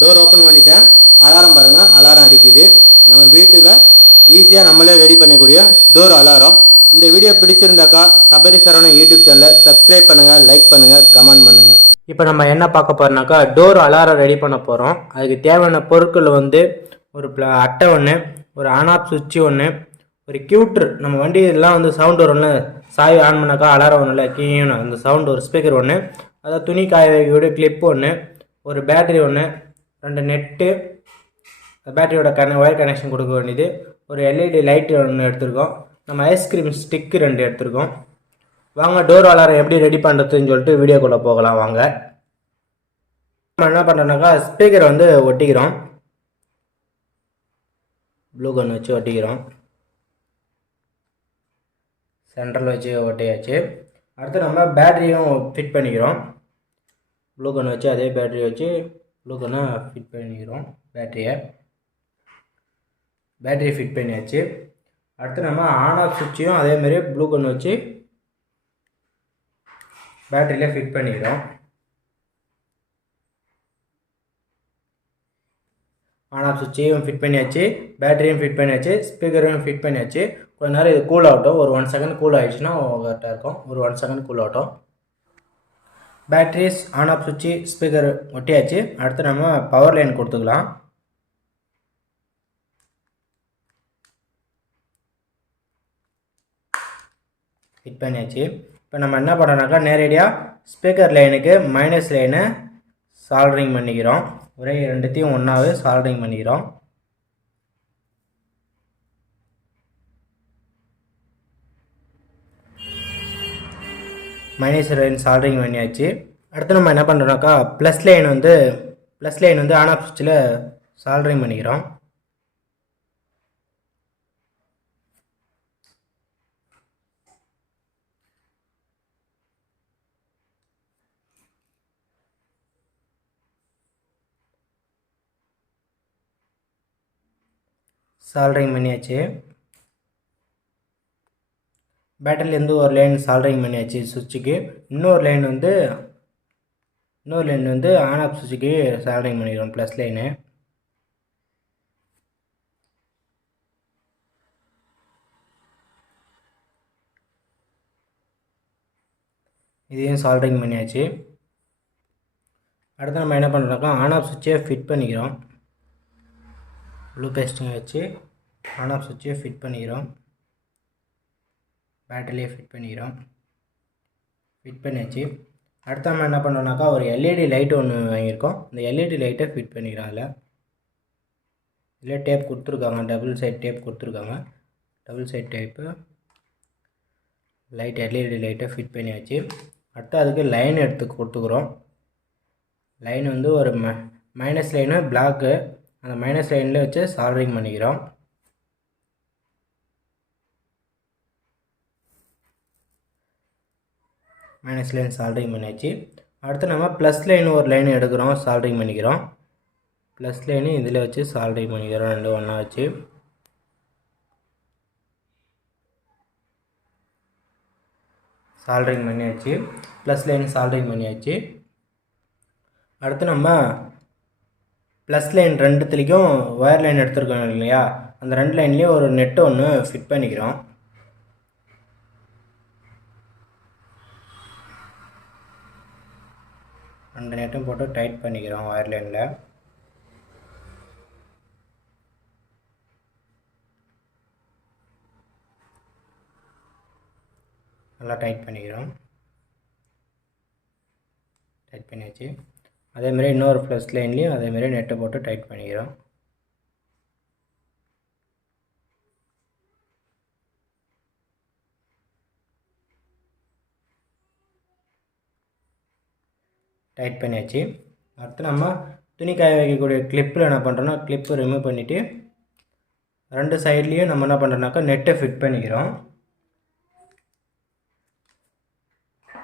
Door open பண்ணிட்டேன். Alarm பாருங்கள், alarm அடிக்குது. நம்ம வீட்டில் ஈஸியாக நம்மளே ரெடி பண்ணக்கூடிய டோர் அலாரம். இந்த வீடியோ பிடிச்சிருந்தாக்கா சபரி சரவணன் யூடியூப் சேனலை சப்ஸ்கிரைப் பண்ணுங்கள், லைக் பண்ணுங்கள், கமெண்ட் பண்ணுங்கள். இப்போ நம்ம என்ன பார்க்க போகிறோம்னாக்கா டோர் அலாரம் ரெடி பண்ண போகிறோம். அதுக்கு தேவையான பொருட்கள் வந்து ஒரு அட்டை ஒன்று, ஒரு ஆன் ஆஃப் சுவிட்சு ஒன்று, ஒரு கியூட்ரு. நம்ம வண்டி எல்லாம் வந்து சவுண்ட் வரும்ல, சாவி ஆன் பண்ணாக்கா அலாரம் ஒன்றும் இல்லை கீழே அந்த சவுண்ட், ஒரு ஸ்பீக்கர் ஒன்று, அதாவது துணி காய வைக்கக்கூடிய கிளிப் ஒன்று, ஒரு பேட்டரி ஒன்று, 2 நெட்டு, பேட்டரியோட ஒயர் கனெக்ஷன் கொடுக்க வேண்டியது, ஒரு எல்இடி லைட் ஒன்று எடுத்துருக்கோம், நம்ம ஐஸ்கிரீம் ஸ்டிக்கு 2 எடுத்துருக்கோம். வாங்க டோர் அலாரம் எப்படி ரெடி பண்ணுறதுன்னு சொல்லிட்டு வீடியோக்குள்ளே போகலாம் வாங்க. நம்ம என்ன பண்ணுறோம்னாக்கா ஸ்பீக்கரை வந்து ஒட்டிக்கிறோம், ப்ளூ கன் வச்சு ஒட்டிக்கிறோம், சென்ட்ரல் வச்சு ஒட்டியாச்சு. அடுத்து நம்ம பேட்டரியும் ஃபிட் பண்ணிக்கிறோம். ப்ளூ கன் வச்சு அதே பேட்டரி வச்சு ப்ளூ கன்னை ஃபிட் பண்ணிக்கிறோம். பேட்டரி ஃபிட் பண்ணியாச்சு. அடுத்து நம்ம ஆன் ஆஃப் சுவிட்சையும் அதேமாரி ப்ளூ கன் வச்சு பேட்டரியில் ஃபிட் பண்ணிக்கிறோம். ஆன் ஆஃப் சுவிட்சையும் ஃபிட் பண்ணியாச்சு, பேட்டரியும் ஃபிட் பண்ணியாச்சு, ஸ்பீக்கரையும் ஃபிட் பண்ணியாச்சு. கொஞ்ச நேரம் இது கூல் ஆகட்டும். ஒரு 1 செகண்ட் கூல் ஆகிடுச்சுன்னா கரெக்டாக இருக்கும். ஒரு 1 செகண்ட் கூல் ஆகட்டும். பேட்டரிஸ், ஆன் ஆஃப் சுவிட்சு, ஸ்பீக்கர் ஒட்டியாச்சு. அடுத்து நம்ம பவர் லைன் கொடுத்துக்கலாம். ஃபிட் பண்ணியாச்சு. இப்போ நம்ம என்ன பண்ணுறோம்னாக்கா நேரடியாக ஸ்பீக்கர் லைனுக்கு மைனஸ் லைனை சால்டரிங் பண்ணிக்கிறோம். ஒரே 2த்தையும் ஒன்றாவே சால்டரிங் பண்ணிக்கிறோம். மைனஸ் லைன் சால்டரிங் பண்ணியாச்சு. அடுத்து நம்ம என்ன பண்ணுறோம்னாக்கா ப்ளஸ் லைன் வந்து ஆன் ஆஃப் சுவிட்சில் சால்டரிங் பண்ணிக்கிறோம். சால்டரிங் பண்ணியாச்சு. பேட்டரிலேருந்து ஒரு லைன் சால்டரிங் பண்ணியாச்சு சுவிட்சுக்கு. இன்னொரு லைன் வந்து ஆன் ஆஃப் சுவிட்சுக்கு சால்டரிங் பண்ணிக்கிறோம், ப்ளஸ் லைனு. இதையும் சால்டரிங் பண்ணியாச்சு. அடுத்து நம்ம என்ன பண்ணுறோம்னா ஆன் ஆஃப் சுவிட்சை ஃபிட் பண்ணிக்கிறோம். ப்ளூ பேஸ்டிங் வச்சு ஆன் ஆஃப் சுவிட்சை ஃபிட் பண்ணிக்கிறோம். பேட்டரியே ஃபிட் பண்ணிக்கிறோம். ஃபிட் பண்ணியாச்சு. அடுத்து நம்ம என்ன பண்ணுறோம்னாக்கா ஒரு எல்இடி லைட் ஒன்று வாங்கியிருக்கோம். இந்த எல்இடி லைட்டை ஃபிட் பண்ணிக்கிறோம். இதில் டேப் கொடுத்துருக்காங்க, டபுள் சைட் டேப் கொடுத்துருக்காங்க. Double side tape light, LED லைட்டை ஃபிட் பண்ணியாச்சு. அடுத்து அதுக்கு லைன் எடுத்து கொடுத்துக்குறோம். லைன் வந்து ஒரு மைனஸ் லைனு பிளாக்கு, அந்த மைனஸ் லைனில் வச்சு சால்டரிங் பண்ணிக்கிறோம். மைனஸ் லைன் சால்டரிங் பண்ணியாச்சு. அடுத்து நம்ம ப்ளஸ் லைன் ஒரு லைன் எடுக்கிறோம், சால்டரிங் பண்ணிக்கிறோம். ப்ளஸ் லைனு இதில் வச்சு சால்டரிங் பண்ணிக்கிறோம், 2 ஒன்றா வச்சு. சால்டரிங் பண்ணியாச்சு. ப்ளஸ் லைன் சால்டரிங் பண்ணியாச்சு. அடுத்து நம்ம ப்ளஸ் லைன் 2த்துலேயும் ஒயர் லைன் எடுத்துருக்கோம் இல்லையா, அந்த 2 லைன்லேயும் ஒரு நெட்டு ஒன்று ஃபிட் பண்ணிக்கிறோம். அந்த நெட்டும் போட்டு டைட் பண்ணிக்கிறோம் ஒயர் லைனில். நல்லா டைட் பண்ணிக்கிறோம். டைட் பண்ணியாச்சு. அதேமாதிரி இன்னொரு ப்ளஸ் லைன்லேயும் அதேமாதிரி நெட்டை போட்டு டைட் பண்ணிக்கிறோம். டைட் பண்ணியாச்சு. அடுத்து நம்ம துணி காய வைக்கக்கூடிய கிளிப்பில் என்ன பண்ணுறோன்னா கிளிப்பு ரிமூவ் பண்ணிவிட்டு 2 சைட்லேயும் நம்ம என்ன பண்ணுறோம்னாக்கா நெட்டை ஃபிட் பண்ணிக்கிறோம்.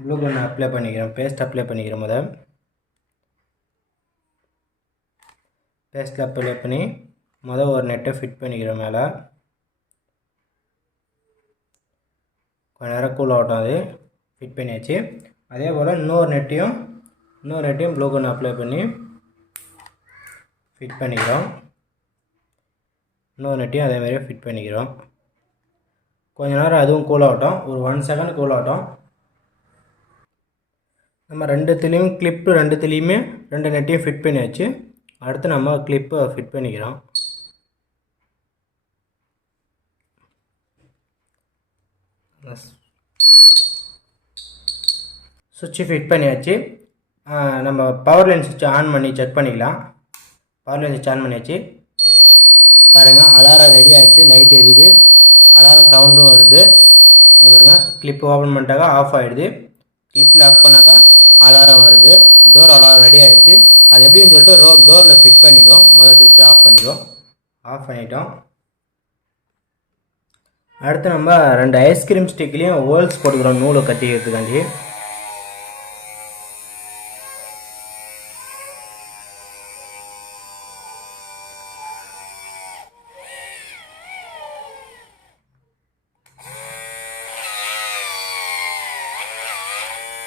ப்ளூ கன் அப்ளை பண்ணிக்கிறோம், பேஸ்ட் அப்ளை பண்ணிக்கிறோம். பேஸ்ட்டில் அப்ளை பண்ணி ஒரு நெட்டை ஃபிட் பண்ணிக்கிறோம் மேலே. கொஞ்ச நேரம் கூல் ஆகட்டும். அது ஃபிட் பண்ணியாச்சு. அதே போல் இன்னொரு நெட்டையும் ப்ளூ கன் அப்ளை பண்ணி ஃபிட் பண்ணிக்கிறோம். இன்னொரு நெட்டையும் அதே மாதிரியே ஃபிட் பண்ணிக்கிறோம். கொஞ்ச நேரம் அதுவும் கூல் ஆகட்டும், ஒரு 1 செகண்ட் கூல் ஆகட்டும். நம்ம ரெண்டுத்துலேயும் கிளிப்பு ரெண்டுத்துலேயுமே 2 நெட்டையும் ஃபிட் பண்ணியாச்சு. அடுத்து நம்ம கிளிப்பை ஃபிட் பண்ணிக்கிறோம். சுவிட்சு ஃபிட் பண்ணியாச்சு. நம்ம பவர் லைன் சுவிட்சை ஆன் பண்ணி செக் பண்ணிக்கலாம். பவர் லைன் சுவிட்ச் ஆன் பண்ணியாச்சு. பாருங்கள், அலாரம் ரெடி ஆகிடுச்சு. லைட் எரியுது, அலாரம் சவுண்டும் வருது. பாருங்கள், கிளிப்பு ஓப்பன் பண்ணிட்டாக்கா ஆஃப் ஆகிடுது. கிளிப் லாக் பண்ணாக்கா அலாரம் வருது. டோர் அலாரம் ரெடி ஆகிடுச்சு. அது எப்படின்னு சொல்லிட்டு டோரில் ஃபிட் பண்ணிக்கும். முதல் சுவிட்ச் ஆஃப் பண்ணிக்கும். ஆஃப் பண்ணிட்டோம். அடுத்து நம்ம 2 ஐஸ்கிரீம் ஸ்டிக்லேயும் ஹோல்ஸ் போட்டுக்கிறோம் நூலை கட்டிக்கிறதுக்காண்டி.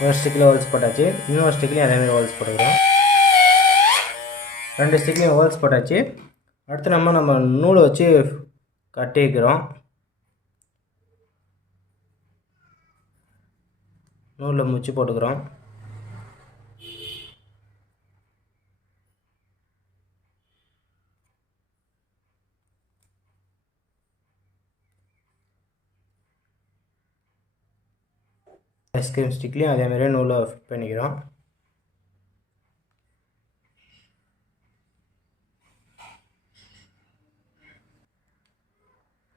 ஒரு ஸ்டிக்கில் ஹோல்ஸ் போட்டாச்சு. இன்னொரு ஸ்டிக்லேயும் அதேமாதிரி ஹோல்ஸ் போட்டுக்கிறோம். 2 ஸ்டிக்லேயும் ஹோல்ஸ் போட்டாச்சு. அடுத்து நம்ம நூலை வச்சு கட்டிக்கிறோம். நூலில் முச்சு போட்டுக்கிறோம். ஐஸ்கிரீம் ஸ்டிக்லேயும் அதே மாதிரியே நூலை ஃபிட் பண்ணிக்கிறோம்.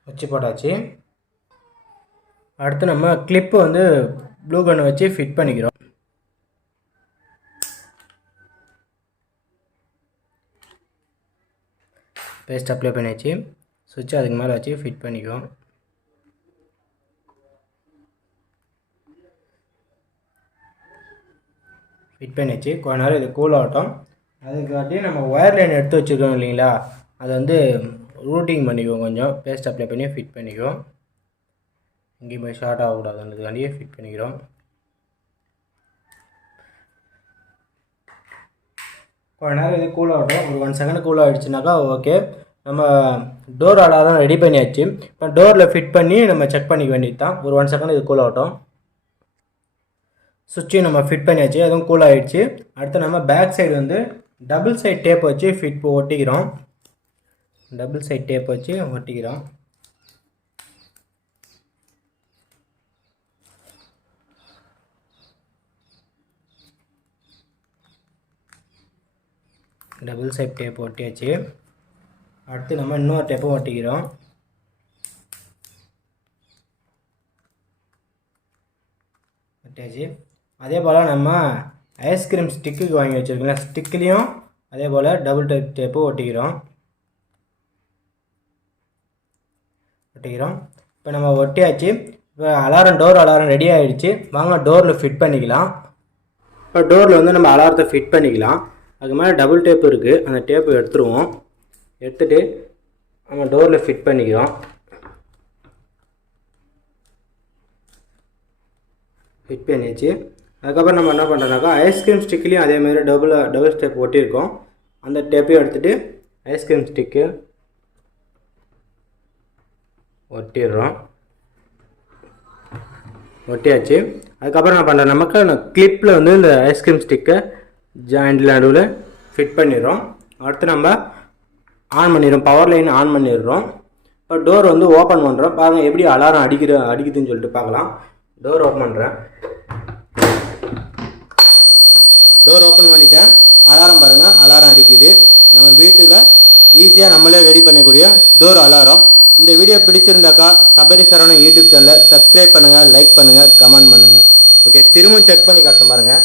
வச்சு போட்டாச்சு. அடுத்து நம்ம கிளிப்பு வந்து ப்ளூ கன் வச்சு ஃபிட் பண்ணிக்கிறோம். பேஸ்ட் அப்ளை பண்ணியாச்சு. சுவிட்சை அதுக்கு மேலே வச்சு ஃபிட் பண்ணிக்குவோம். ஃபிட் பண்ணியாச்சு. கொஞ்ச நேரம் இது கூல் ஆகட்டும். அதுக்காட்டி நம்ம ஒயர் லைன் எடுத்து வச்சுருக்கோம் இல்லைங்களா, அதை வந்து ரூட்டிங் பண்ணிக்குவோம். கொஞ்சம் பேஸ்ட் அப்ளை பண்ணி ஃபிட் பண்ணிக்குவோம். இங்கேயும் போய் ஷார்ட் ஆகக்கூடாதுன்றதுக்காண்டியே ஃபிட் பண்ணிக்கிறோம். கொஞ்ச நேரம் இது கூல் ஆகட்டும். ஒரு 1 செகண்ட் கூல் ஆகிடுச்சுனாக்கா ஓகே. நம்ம டோர் அலாரம் ரெடி பண்ணியாச்சு. இப்போ டோரில் ஃபிட் பண்ணி நம்ம செக் பண்ணிக்க வேண்டியது தான். ஒரு 1 செகண்ட் இது கூல் ஆகட்டும். சுவிட்சையும் நம்ம ஃபிட் பண்ணியாச்சு. அதுவும் கூல் ஆகிடுச்சு. அடுத்து நம்ம பேக் சைடு வந்து டபுள் சைட் டேப் வச்சு ஒட்டிக்கிறோம். டபுள் சைட் டேப் வச்சு ஒட்டிக்கிறோம். டபுள் சைட் டேப் ஒட்டியாச்சு. அடுத்து நம்ம இன்னொரு டேப்பும் ஒட்டிக்கிறோம். ஒட்டியாச்சு. அதே போல் நம்ம ஐஸ்கிரீம் ஸ்டிக்குக்கு வாங்கி வச்சுருக்கோம்ல, ஸ்டிக்லேயும் அதே போல் டபுள் டேப்பு ஒட்டிக்கிறோம். இப்போ நம்ம ஒட்டியாச்சு. இப்போ டோர் அலாரம் ரெடி ஆகிடுச்சு. வாங்க டோரில் ஃபிட் பண்ணிக்கலாம். இப்போ டோரில் வந்து நம்ம அலாரத்தை ஃபிட் பண்ணிக்கலாம். அதுக்கு மேலே டபுள் டேப்பு இருக்குது. அந்த டேப்பு எடுத்துருவோம். எடுத்துகிட்டு நம்ம டோரில் ஃபிட் பண்ணிக்கிறோம். ஃபிட் பண்ணியாச்சு. அதுக்கப்புறம் நம்ம என்ன பண்ணுறோம்னாக்கா ஐஸ்கிரீம் ஸ்டிக்லேயும் அதேமாதிரி டபுள் ஸ்டெப் ஒட்டியிருக்கோம். அந்த டேப்பையும் எடுத்துகிட்டு ஐஸ்கிரீம் ஸ்டிக்கு ஒட்டிடுறோம். ஒட்டியாச்சு. அதுக்கப்புறம் என்ன பண்ணுறோம், நமக்கு கிளிப்பில் வந்து இந்த ஐஸ்கிரீம் ஸ்டிக்கை ஜாயிண்டில் நடுவில் ஃபிட் பண்ணிடுறோம். அடுத்து நம்ம ஆன் பண்ணிடுறோம். பவர் லைன் ஆன் பண்ணிடுறோம். இப்போ டோர் வந்து ஓப்பன் பண்ணுறோம். பாருங்கள் எப்படி அலாரம் அடிக்குதுன்னு சொல்லிட்டு பார்க்கலாம். டோர் ஓப்பன் பண்ணுறேன். டோர் ஓப்பன் பண்ணிட்டேன். அலாரம் பாருங்கள், அலாரம் அடிக்குது. நம்ம வீட்டில் ஈஸியாக நம்மளே ரெடி பண்ணக்கூடிய டோர் அலாரம். இந்த வீடியோ பிடிச்சிருந்தாக்கா சபரி சரவணன் யூடியூப் சேனலை சப்ஸ்கிரைப் பண்ணுங்கள், லைக் பண்ணுங்கள், கமெண்ட் பண்ணுங்கள். ஓகே, திரும்பவும் செக் பண்ணி காட்டுறேன் பாருங்கள்.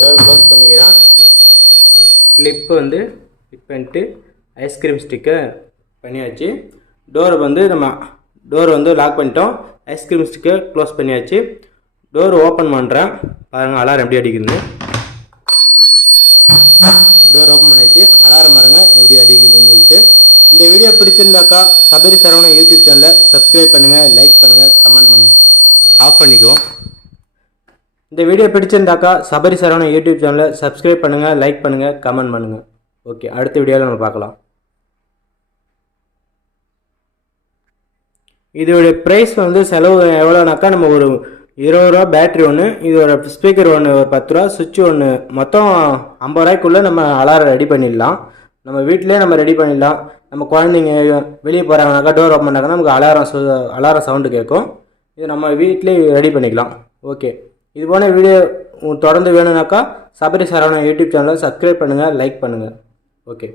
டோர் க்ளோஸ் பண்ணிக்கிறேன். கிளிப்பு வந்து ஃபிட் பண்ணிட்டு ஐஸ்கிரீம் ஸ்டிக்கை பண்ணியாச்சு. டோர் வந்து லாக் பண்ணிட்டோம். ஐஸ்கிரீம் ஸ்டிக்கை க்ளோஸ் பண்ணியாச்சு. டோர் ஓப்பன் பண்ணுறேன். பாருங்கள் அலாரம் எப்படி அடிக்குதுன்னு. டோர் ஓப்பன் பண்ணியாச்சு. அலாரம் பாருங்கள் எப்படி அடிக்குதுன்னு சொல்லிட்டு. இந்த வீடியோ பிடிச்சிருந்தாக்கா சபரி சரவணன் யூடியூப் சேனலை சப்ஸ்கிரைப் பண்ணுங்கள், லைக் பண்ணுங்கள், கமெண்ட் பண்ணுங்கள். ஆஃப் பண்ணிக்குவோம். இந்த வீடியோ பிடிச்சிருந்தாக்கா சபரி சரவணன் யூடியூப் சேனலை சப்ஸ்கிரைப் பண்ணுங்கள், லைக் பண்ணுங்கள், கமெண்ட் பண்ணுங்கள். ஓகே, அடுத்த வீடியோவில் நம்ம பார்க்கலாம். இதோடைய ப்ரைஸ் வந்து செலவு எவ்வளோனாக்கா, நம்ம ஒரு 20 ரூபா பேட்ரி ஒன்று, இதோட ஸ்பீக்கர் ஒன்று ஒரு 10 ரூபா, சுவிட்ச் ஒன்று, மொத்தம் 50 ரூபாய்க்குள்ளே நம்ம அலாரம் ரெடி பண்ணிடலாம். நம்ம வீட்டிலே நம்ம ரெடி பண்ணிடலாம். நம்ம குழந்தைங்க வெளியே போகிறாங்கனாக்கா டோர் ஓப்பன் பண்ணாக்கா நமக்கு அலாரம் சவுண்டு கேட்கும். இது நம்ம வீட்டிலே ரெடி பண்ணிக்கலாம். ஓகே, இது போன வீடியோ தொடர்ந்து வேணும்னாக்கா சபரி சரவணன் யூடியூப் சேனலை சப்ஸ்கிரைப் பண்ணுங்கள், லைக் பண்ணுங்கள். ஓகே.